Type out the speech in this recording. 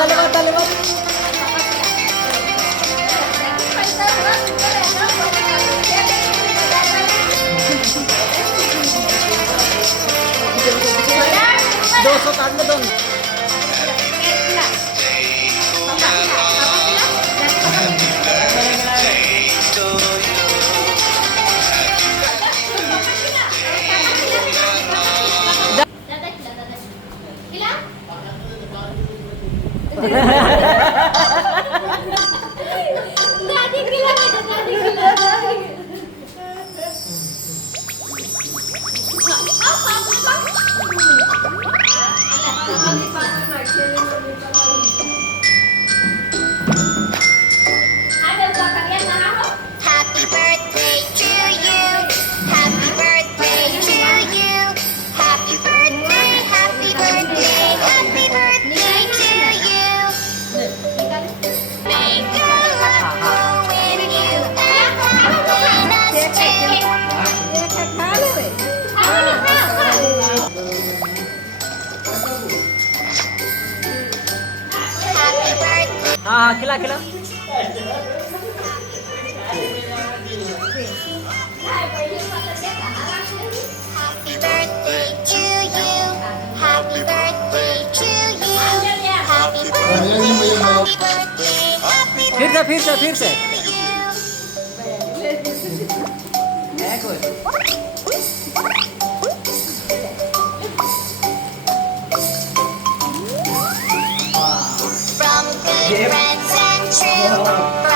Taliwat, taliwat. Doso kaadlo doon. Happy birthday to you. Happy birthday to you. Happy birthday, happy birthday, happy birthday to you. May God go with you and happiness too. Happy birthday. Kila, kila. Happy birthday to you. Happy birthday to you. Happy birthday, happy birthday, happy फिर से, फिर से, फिर से. from good friends and true.